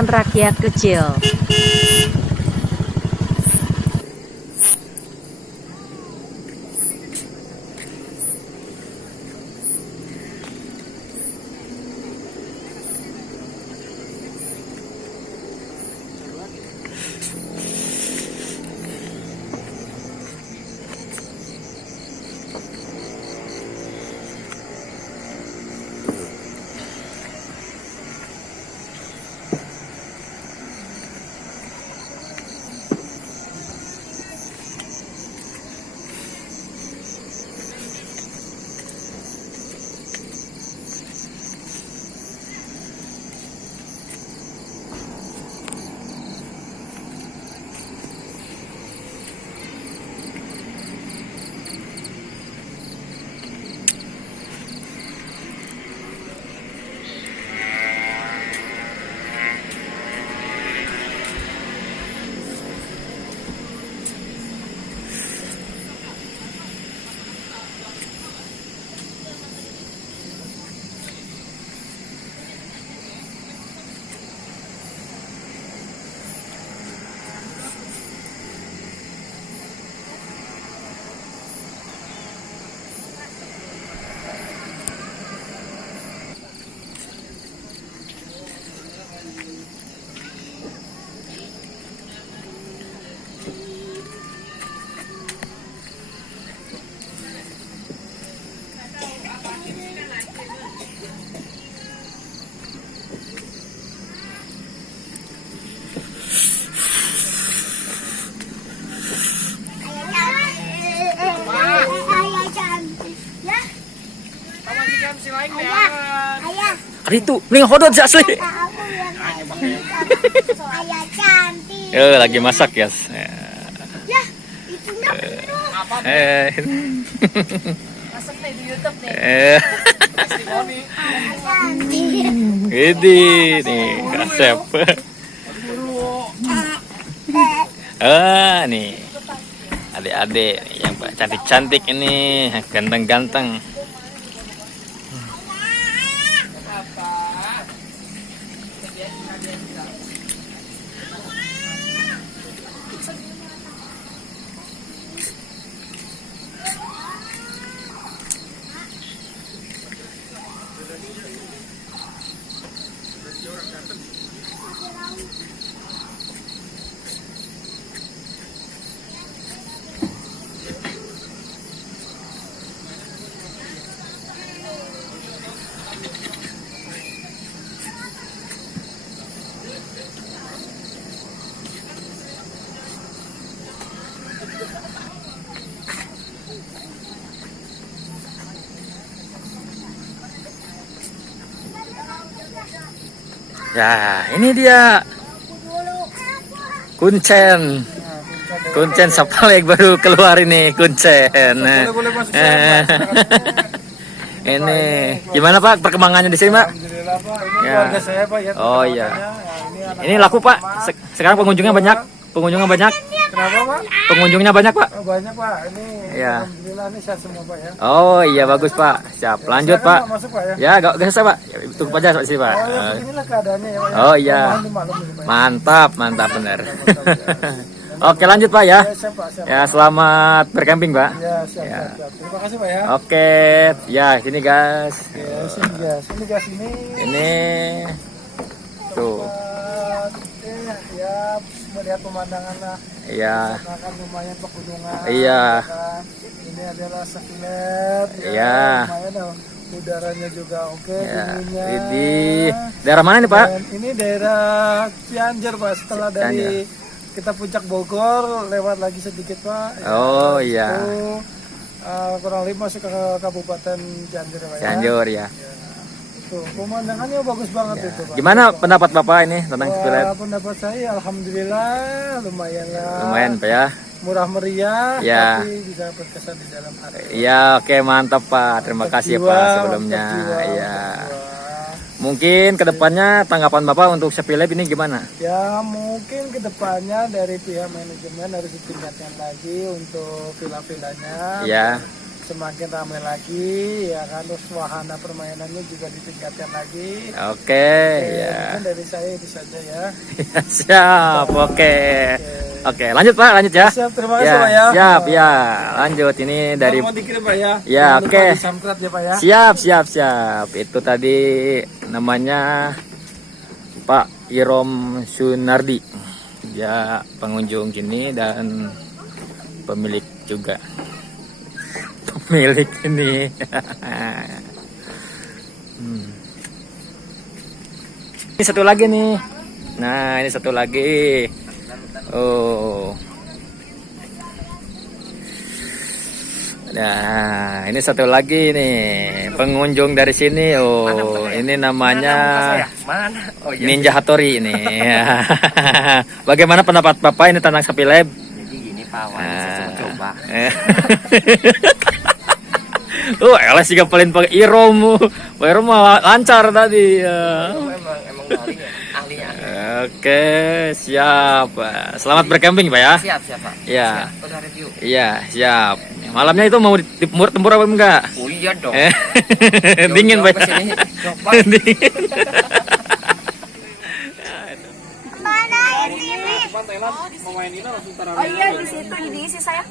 hiburan rakyat kecil. Itu, nih hodot asli. Ayah cantik. Lagi masak ya. Ya, itunya Masuk nih di YouTube nih. ayah cantik. Ini nih kasep. Nih adik-adik yang cantik-cantik ini, ganteng-ganteng. Ya, ini dia kuncen. Kuncen Sapalek baru keluar ini kuncen. Ini gimana Pak perkembangannya di sini Pak? Alhamdulillah Pak, ini Ya. keluarga saya Pak ya. Oh iya. Ini Ini laku Pak. Sekarang pengunjungnya banyak. Pengunjungnya banyak. kenapa Pak? Pengunjungnya banyak Pak. Oh, banyak Pak. Ini Ya. alhamdulillah ini sehat semua Pak ya. Oh iya bagus Pak. Siap. Lanjut Silakan, Pak. Masuk Pak ya. Ya gak selesai Pak. Tutup aja Pak sini Pak. Oh ya beginilah keadaannya ya Pak. Ya. Oh iya. Malam ini Pak. Mantap, mantap benar. Oke lanjut Pak ya. Ya, siap Pak, siap. Ya selamat bercamping Pak. Ya, siap, Ya. siap, siap. Terima kasih Pak ya. Oke, ya sini guys. Ya, sini guys. Ini guys ini. Ini tuh, Ya, melihat pemandangan lah. iya, Karena kan lumayan pegunungan. Iya. ya kan. Ini adalah sekilet. Iya. Lumayan loh. Udaranya juga oke. ya. Dinginnya. Ini daerah mana nih Pak? Dan ini daerah Cianjur Pak. Setelah dari kita puncak Bogor, lewat lagi sedikit Pak. Ya, Oh iya, itu, kurang lebih masuk ke Kabupaten Cianjur ya Pak. ya. Cianjur ya. Tuh, pemandangannya bagus banget itu Pak. Gimana pendapat Bapak ini tentang sekilet? Wah, pendapat saya alhamdulillah lumayan lah. Lumayan Pak ya. Murah meriah, Ya. tapi bisa berkesan di dalam hati. Iya, oke mantap Pak. Terima Mantap kasih jiwa, Pak mantap sebelumnya. jiwa, Iya. mantap jiwa. Mungkin kedepannya tanggapan Bapak untuk Sepilep ini gimana? Ya mungkin kedepannya dari pihak manajemen harus ditingkatkan lagi untuk villa-villanya. Ya, semakin ramai lagi ya kan, terus wahana permainannya juga ditingkatkan lagi. Oke, ya. Mungkin dari saya itu saja ya. Siap, oke. Oke, lanjut Pak, lanjut ya. Siap, terima kasih Ya, Pak ya. siap, ya. Lanjut ini dari Mau dikirim Pak ya. Ya, Jangan lupa oke. di-subscribe ya Pak ya. Siap. Itu tadi namanya Pak Irom Sunardi. Dia pengunjung sini dan pemilik juga. Pemilik ini. Ini satu lagi nih. Nah, ini satu lagi. Oh. Nah, ini satu lagi nih pengunjung dari sini. Oh, ini namanya Ninja Hattori ini. Bagaimana pendapat Bapak ini tentang sapi lab? Jadi gini Pak, saya coba. Eles juga paling pakai Irom. Pak Irom lancar tadi. Emang ahlinya. Oke, siap. Selamat berkemping, Pak ya. Siap Pak. Ya. Udah review. Iya, siap. Malamnya itu mau tempur apa enggak? Oh iya dong. Dingin, Pak. Coba. Dingin. Mana ini? Oh iya di situ diisi saya.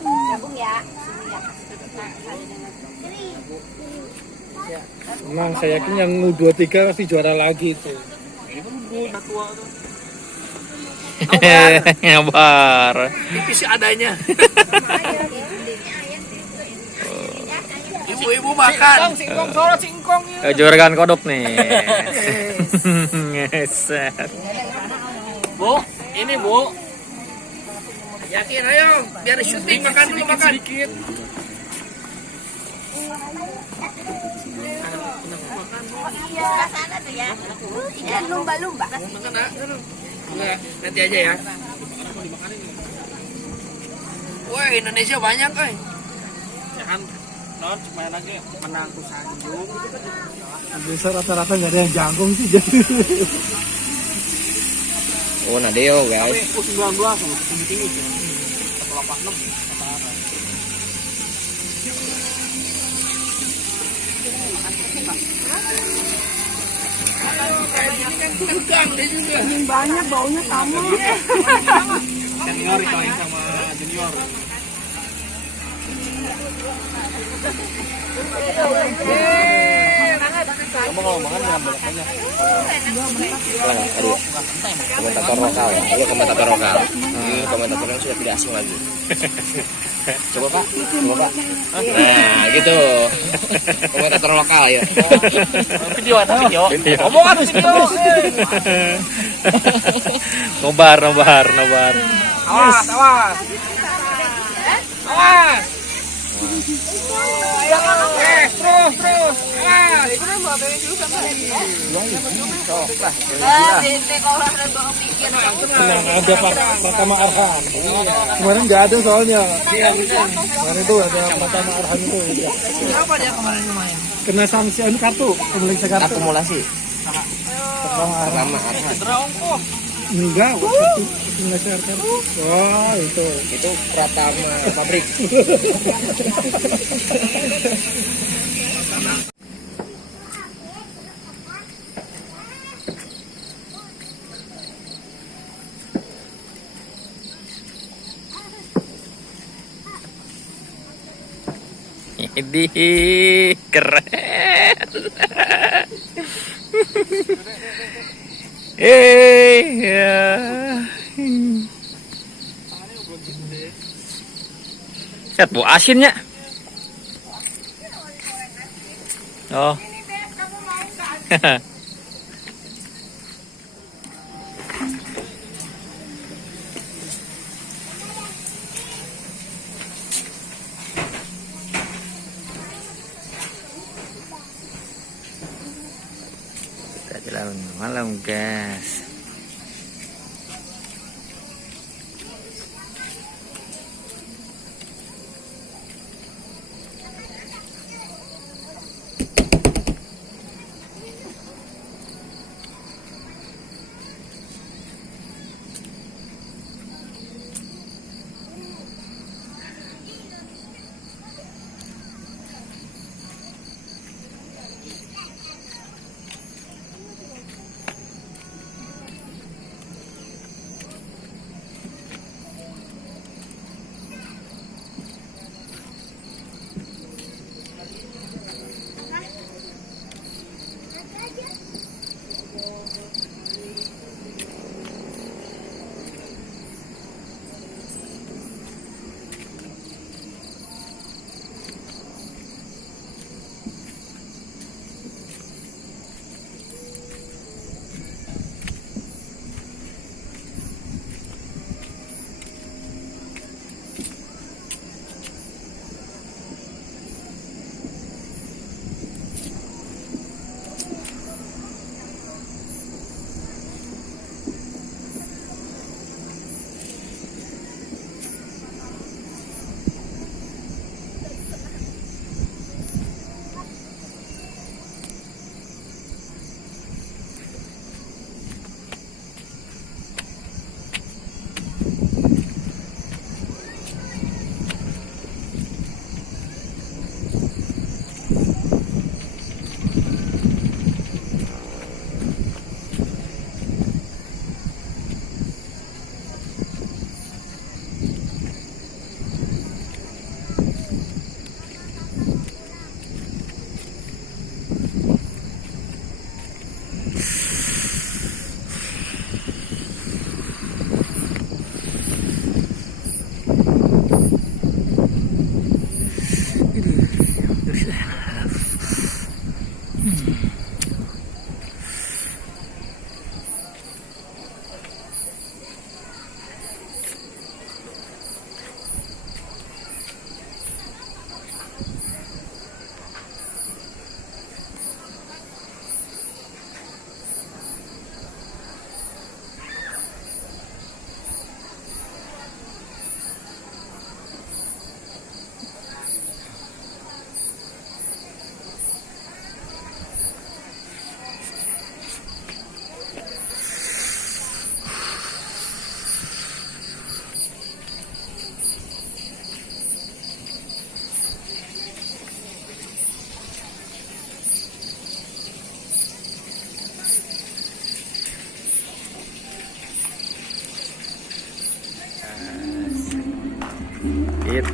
Gabung ya. Emang saya yakin yang U23 pasti juara lagi itu. Nyabar. Tipis adanya. Ibu-ibu makan. Singkong solo singkong. Juragan kodok nih. Ngeset. Bu, ini Bu. Yakin ayo, biar syuting makan dulu makan. Sedikit. Sana tuh ya. Ikan lumba-lumba. Makan ah. Enggak, nanti aja ya. Wah, Indonesia banyak, euy. Jangan non cuma lagi menangku sanjung. Biasa rata-rata nggak ada yang jangkung sih jadi. Oh, Nadeo, guys. U19 tinggi-tinggi. 186 rata-rata. Banyak baunya sama. Senior dikawin sama junior. Kamu kalau makan jangan banyak-banyak. Aduh. Komentator lokal ya. Halo komentator lokal. Ini komentator yang sudah tidak asing lagi. Coba Pak. Nah, gitu. Komentator lokal ya. Video. Omongan video. Nobar. Awas. Awas. Terus. Awas. Tenang aja Pak, Pratama Arhan. Kemarin nggak ada soalnya. Kemarin itu ada Pratama Arhan itu. Kenapa dia kemarin main? Kena sanksi kartu, pemeriksaan kartu. Akumulasi. Pratama Arhan. Lama Arhan. Enggak, waktu pemeriksaan kartu. Wah, itu. Itu Pratama pabrik. Ini keren. Ya. Set bu asinnya. Oh. Kita jalan malam guys.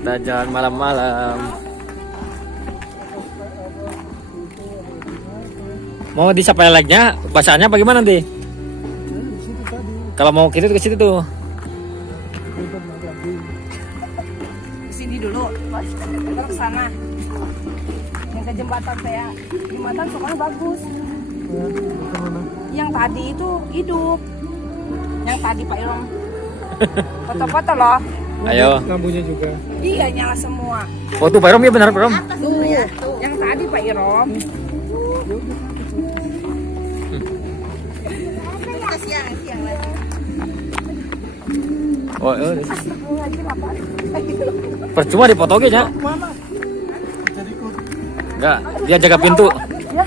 Kita jalan malam-malam. Mau disapai lagi-nya, bacaannya bagaimana nanti? Kalau mau ke situ tuh. Ke sini dulu. Baru ke sana. Yang ke jembatan saya. Jembatan soalnya bagus. Yang tadi itu hidup. Yang tadi Pak Irom. Foto-foto loh. Ayo. Lampunya juga. Iya nyala semua. Foto Pak Irom ya benar Pak Irom. Tuh, yang tadi Pak Irom. Kita siang lagi. Oh, percuma dipotongin ya. Enggak, dia jaga pintu. Ya,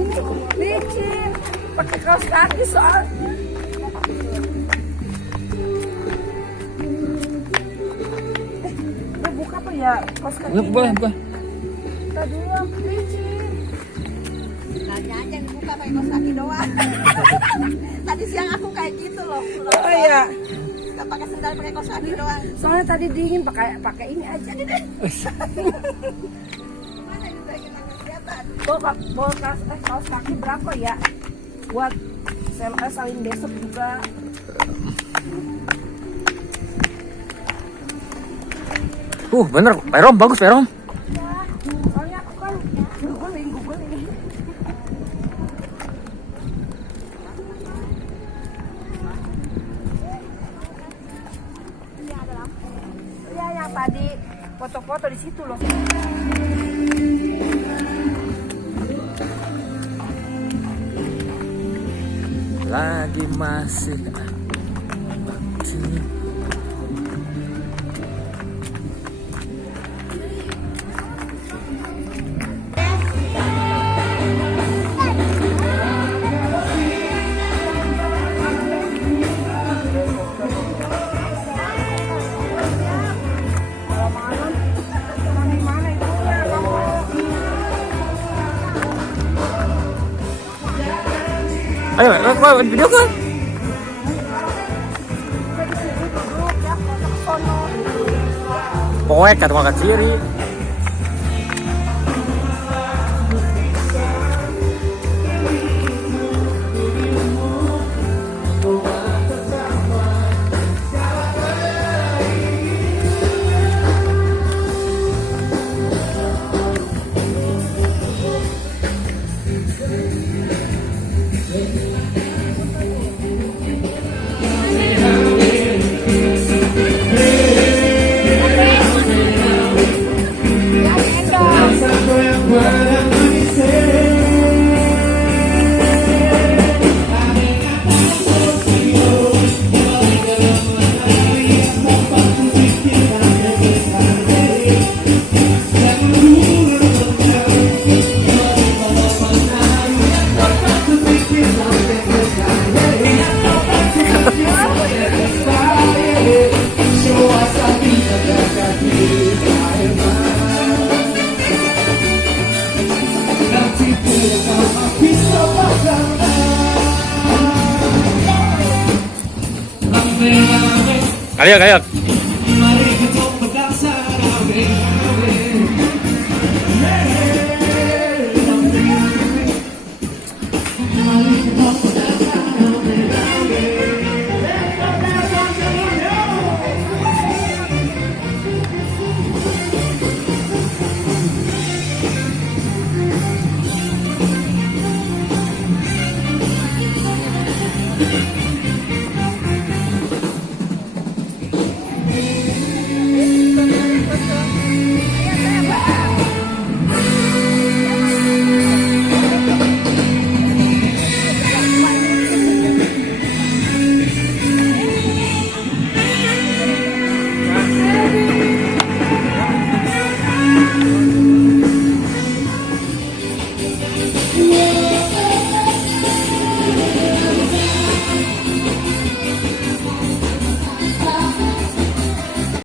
ini licin. Pakai kaos kaki soal. Buka apa ya kaos kaki? Boleh. Tadi yang licin. Tadi aja dibuka pakai kaos kaki doang. Tadi siang aku kayak gitu loh. Oh iya. Gak pakai sendal, pakai kaos kaki doang. Soalnya tadi dingin pakai ini aja deh. Mana juga kita nggak kelihatan. Bawa kaos kaki berapa ya? Buat salin besok juga. Bener, Pak Irom bagus Pak Irom. Soalnya aku kan googling. Iya yang tadi foto-foto di situ loh. Lagi masih ayo, video kan? Poek atau makan ciri. Ayo.